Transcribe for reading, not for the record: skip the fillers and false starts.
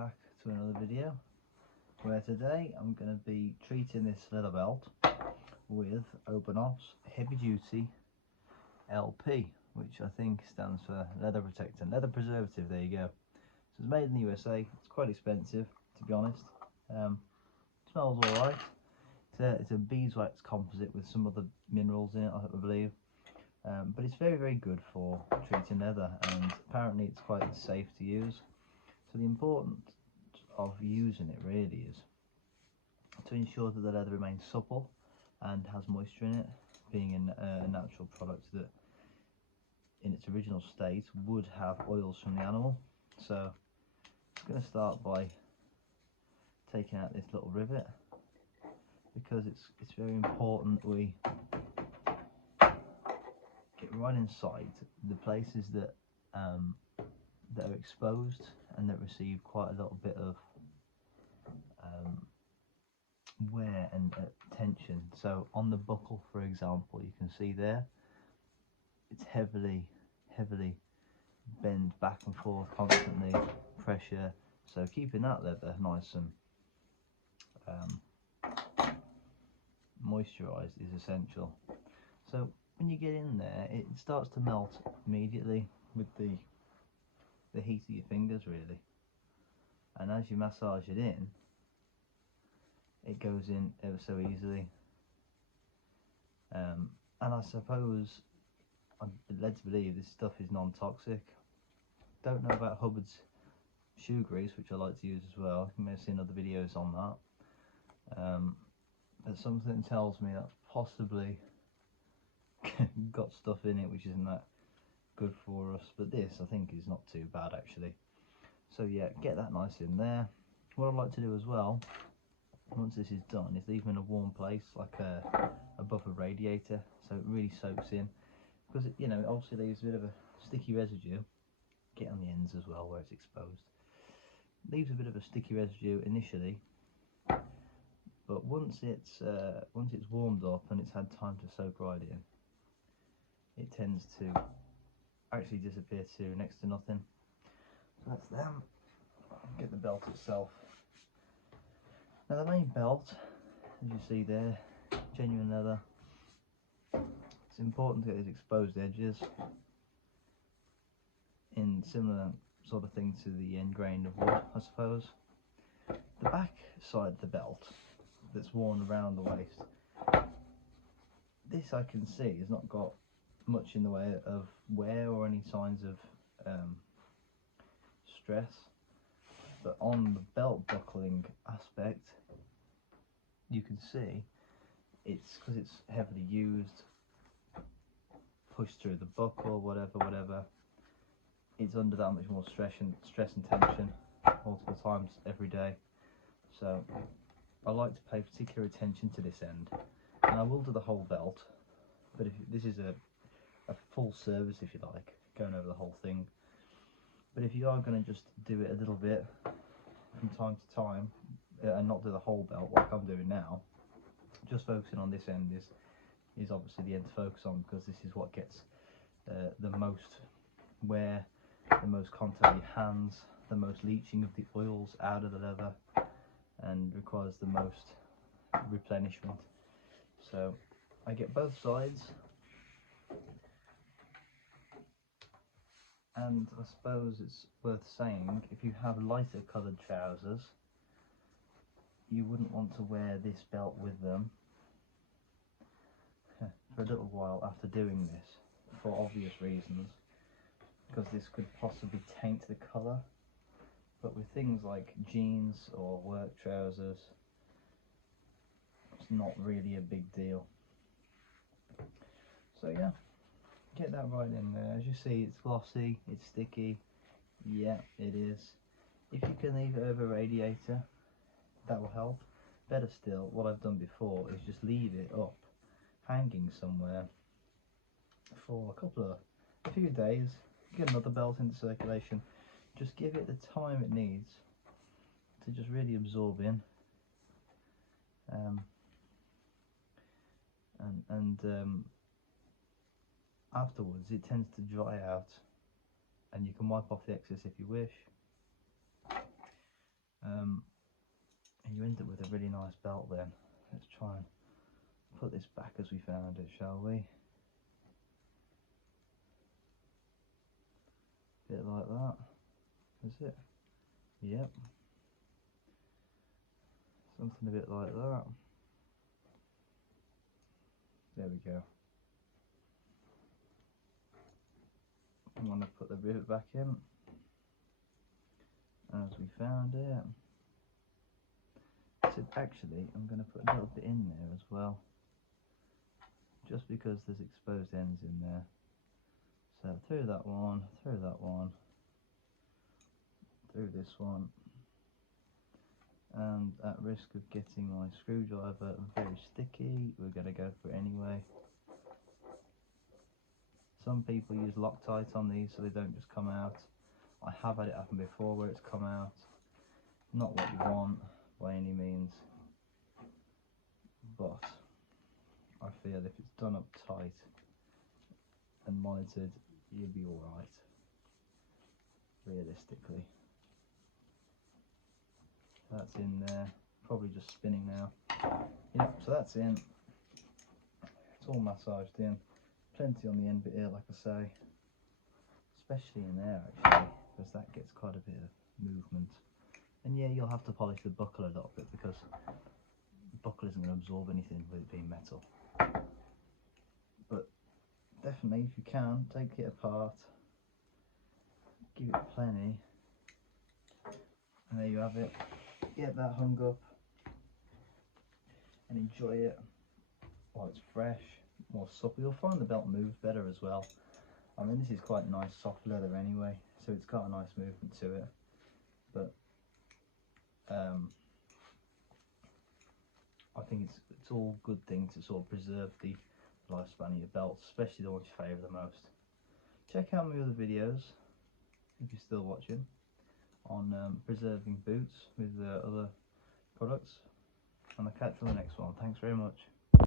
back to another video where today I'm going to be treating this leather belt with Obenauf's heavy duty LP, which I think stands for leather protectant, leather preservative. There you go. So it's made in the USA. It's quite expensive, to be honest. Smells alright. It's a beeswax composite with some other minerals in it, I believe. But it's very, very good for treating leather, and apparently it's quite safe to use. So the importance of using it really is to ensure that the leather remains supple and has moisture in it, being a natural product that in its original state would have oils from the animal. So I'm going to start by taking out this little rivet, because it's very important that we get right inside the places that that are exposed and that receive quite a little bit of wear and tension. So on the buckle, for example, you can see there it's heavily bent back and forth constantly, pressure. So keeping that leather nice and moisturized is essential. So when you get in there, it starts to melt immediately with the heat of your fingers, really, and as you massage it in, it goes in ever so easily. And I suppose I'm led to believe this stuff is non-toxic. Don't know about Hubbard's shoe grease, which I like to use as well. You may have seen other videos on that. But something tells me that possibly got stuff in it which isn't that good for us, but this I think is not too bad actually. So yeah, get that nice in there. What I like to do as well, once this is done, is leave them in a warm place, like above a radiator, so it really soaks in, because it, it obviously leaves a bit of a sticky residue. Get on the ends as well where it's exposed. Leaves a bit of a sticky residue initially, but once it's warmed up and it's had time to soak right in, it tends to actually disappear to next to nothing. So that's them. Get the belt itself. Now the main belt, as you see there, genuine leather. It's important to get these exposed edges in similar sort of thing to the end grain of wood, I suppose. The back side of the belt that's worn around the waist, this I can see has not got much in the way of wear or any signs of stress, but on the belt buckling aspect you can see it's because it's heavily used, pushed through the buckle, whatever, it's under that much more stress and tension multiple times every day. So I like to pay particular attention to this end, and I will do the whole belt, but if this is a full service, if you like, going over the whole thing. But if you are going to just do it a little bit from time to time and not do the whole belt like I'm doing now, just focusing on this end is obviously the end to focus on, because this is what gets the most wear, the most contact with your hands, the most leaching of the oils out of the leather, and requires the most replenishment. So I get both sides. And I suppose it's worth saying, if you have lighter coloured trousers, you wouldn't want to wear this belt with them for a little while after doing this, for obvious reasons, because this could possibly taint the colour. But with things like jeans or work trousers, it's not really a big deal. So yeah, get that right in there. As you see, it's glossy, it's sticky. Yeah, it is. If you can leave it over a radiator, that will help. Better still, what I've done before is just leave it up, hanging somewhere for a few days, get another belt into circulation. Just give it the time it needs to just really absorb in, and afterwards it tends to dry out, and you can wipe off the excess if you wish. and you end up with a really nice belt then. Let's try and put this back as we found it, shall we? Bit like that. Is it? Yep. Something a bit like that. There we go. I'm going to put the rivet back in as we found it. So actually I'm going to put a little bit in there as well, just because there's exposed ends in there. So through that one, through that one, through this one, and at risk of getting my screwdriver very sticky, we're going to go for it anyway. Some people use Loctite on these so they don't just come out. I have had it happen before where it's come out. Not what you want by any means, but I feel if it's done up tight and monitored, you'll be alright, realistically. That's in there, probably just spinning now. Yep, so that's in. It's all massaged in. Plenty on the end bit here, like I say, especially in there actually, because that gets quite a bit of movement. And yeah, you'll have to polish the buckle a little bit because the buckle isn't going to absorb anything with it being metal. But definitely, if you can, take it apart, give it plenty, and there you have it. Get that hung up and enjoy it while it's fresh, more supple. You'll find the belt moves better as well. I mean, this is quite nice soft leather anyway, so it's got a nice movement to it. But I think it's all good thing to sort of preserve the lifespan of your belts, especially the ones you favour the most. Check out my other videos if you're still watching on preserving boots with other products, and I'll catch you on the next one. Thanks very much.